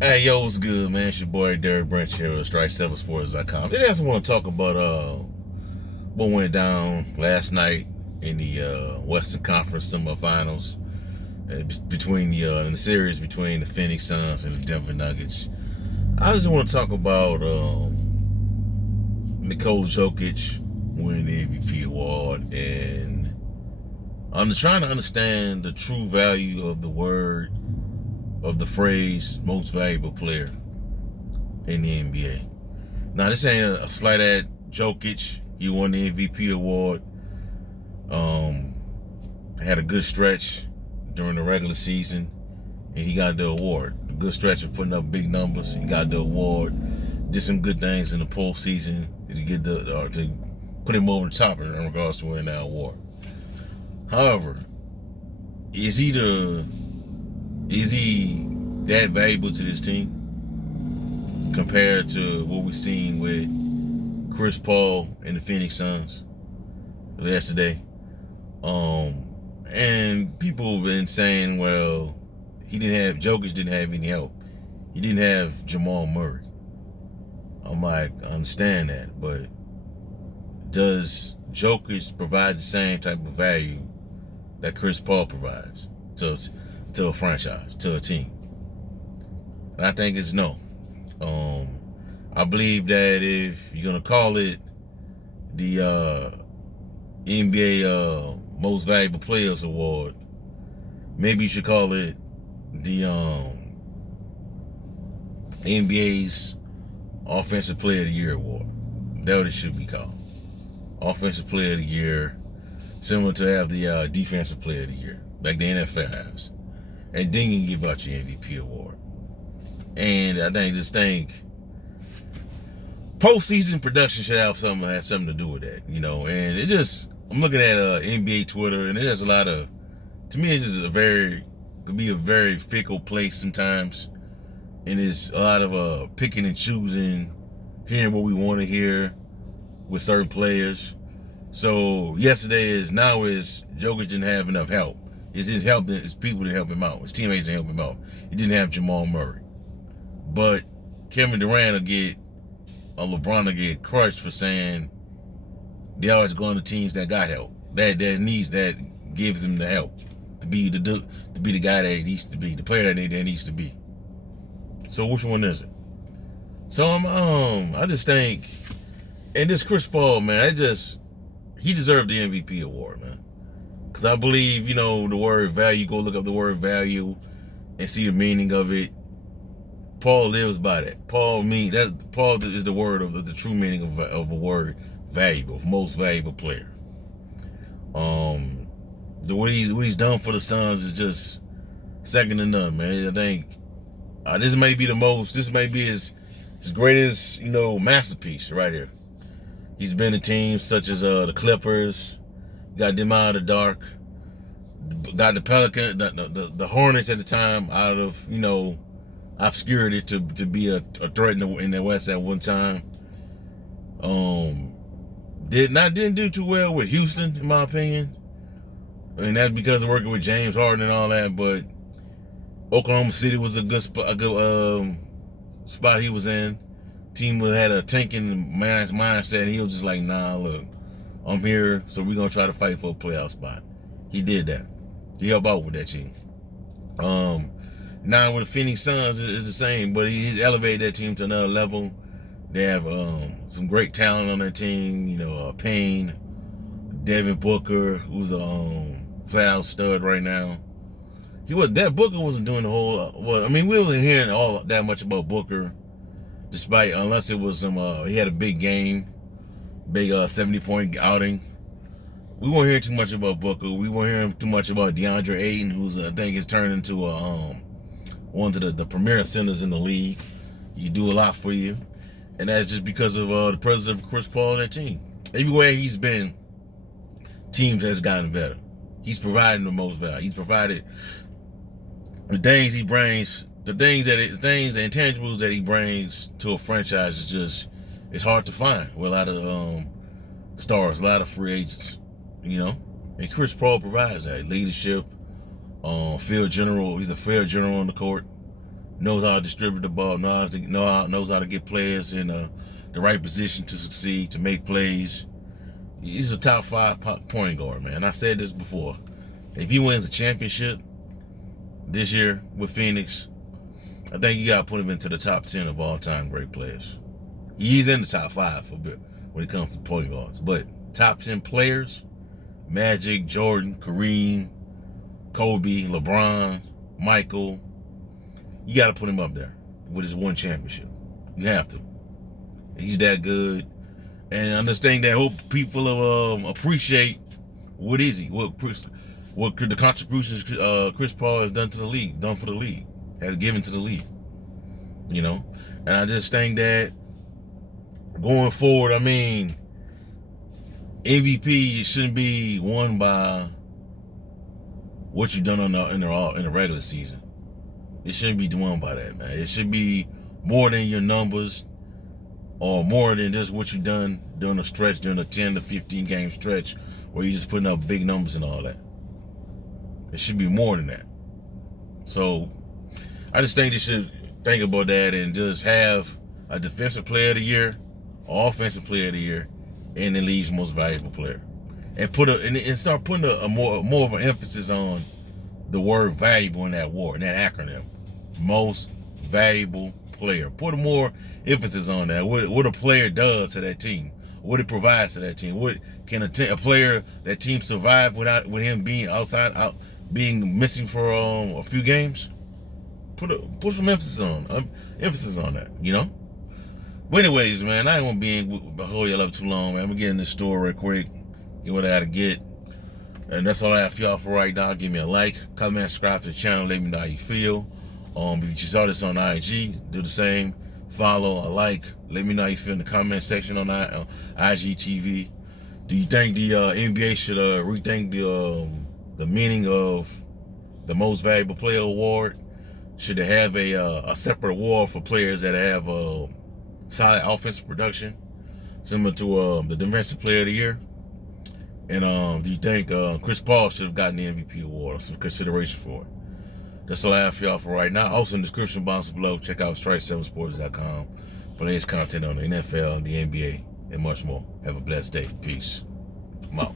Hey, yo, what's good, man? It's your boy Derek Branch here with Strike7Sports.com. Today I just want to talk about what went down last night in the Western Conference semifinals between in the series between the Phoenix Suns and the Denver Nuggets. I just want to talk about Nikola Jokic winning the MVP award, and I'm trying to understand the true value of the phrase most valuable player in the NBA. Now, this ain't a slight at Jokic. He won the MVP award. Had a good stretch during the regular season, and he got the award. A good stretch of putting up big numbers. He got the award. Did some good things in the postseason to get to put him over the top in regards to winning that award. However, is he that valuable to this team compared to what we've seen with Chris Paul and the Phoenix Suns yesterday? And people have been saying, well, Jokic didn't have any help. He didn't have Jamal Murray. I'm like, I understand that, but does Jokic provide the same type of value that Chris Paul provides to a franchise, to a team? And I think it's no. I believe that if you're gonna call it the NBA Most Valuable Players Award, maybe you should call it the NBA's Offensive Player of the Year Award. That's what it should be called. Offensive Player of the Year, similar to have the Defensive Player of the Year, like the NFL has. And then you can give out your MVP award. And I think postseason production should have something to do with that, you know. And I'm looking at NBA Twitter, and there's a lot of, to me, it's just could be a very fickle place sometimes, and it's a lot of picking and choosing, hearing what we want to hear with certain players. So now is Jokic didn't have enough help. It's his help, it's people to help him out, his teammates to help him out. He didn't have Jamal Murray. But Kevin Durant LeBron will get crushed for saying they always go on to teams that got help, that gives them the help to be the guy that he needs to be, the player that needs to be. So which one is it? So I just think, and this Chris Paul, man, he deserved the MVP award, man. Because I believe, the word value, go look up the word value and see the meaning of it. Paul lives by that. Paul is the word of the true meaning of a word, valuable, most valuable player. What he's done for the Suns is just second to none, man. I think this may be his greatest, masterpiece right here. He's been to teams such as the Clippers, got them out of the dark, got the Pelicans, the Hornets at the time out of, obscurity to be a threat in the West at one time. Didn't do too well with Houston, in my opinion. I mean, that's because of working with James Harden and all that. But Oklahoma City was a good spot he was in. Team had a tanking mindset, and he was just like, nah, look, I'm here, so we're gonna try to fight for a playoff spot. He did that. He helped out with that team. Now with the Phoenix Suns, it's the same, but he elevated that team to another level. They have some great talent on their team. Payne, Devin Booker, who's a flat-out stud right now. Booker wasn't doing the whole. We wasn't hearing all that much about Booker, unless it was he had a big game, big 70-point outing. We weren't hearing too much about Booker. We weren't hearing too much about DeAndre Ayton, who's I think has turned into one of the premier centers in the league. He do a lot for you, and that's just because of the presence of Chris Paul and that team. Everywhere he's been, teams has gotten better. He's providing the most value. He's provided the things he brings, the intangibles that he brings to a franchise it's hard to find with a lot of stars, a lot of free agents, And Chris Paul provides that leadership, field general. He's a field general on the court. knows how to distribute the ball, knows how to get players in the right position to succeed, to make plays. He's a top 5 point guard, man. I said this before. If he wins a championship this year with Phoenix, I think you got to put him into the top 10 of all-time great players. He's in the top 5 for a bit when it comes to point guards. But top 10 players, Magic, Jordan, Kareem, Kobe, LeBron, Michael, you got to put him up there with his one championship. You have to. He's that good. And understand that hope people appreciate what is he, what the contributions Chris Paul has done for the league, has given to the league. You know? And I just think that going forward, I mean, MVP shouldn't be won by what you've done in the regular season. It shouldn't be won by that, man. It should be more than your numbers, or more than just what you've done during a stretch, during a 10 to 15 game stretch where you're just putting up big numbers and all that. It should be more than that. So I just think they should think about that and just have a defensive player of the year, offensive player of the year, and the league's most valuable player. And start putting a more of an emphasis on the word valuable in that acronym. Most valuable player. Put more emphasis on that. What a player does to that team. What it provides to that team. What can a player, that team survive with him being being missing for a few games? Put some emphasis on that, you know? But anyways, man, I ain't gonna hold y'all up too long, man. I'm gonna get in this store real quick, get what I gotta get. And that's all I have for y'all for right now. Give me a like, comment, subscribe to the channel, let me know how you feel. If you saw this on IG, do the same. Follow, like, let me know how you feel in the comment section on IGTV. Do you think the NBA should rethink the meaning of the most valuable player award? Should they have a separate award for players that have solid offensive production, similar to the defensive player of the year? And do you think Chris Paul should have gotten the MVP award or some consideration for it? That's all I have for y'all for right now. Also in the description box below, check out strike7sports.com for latest content on the NFL, the NBA, and much more. Have a blessed day. Peace. I'm out.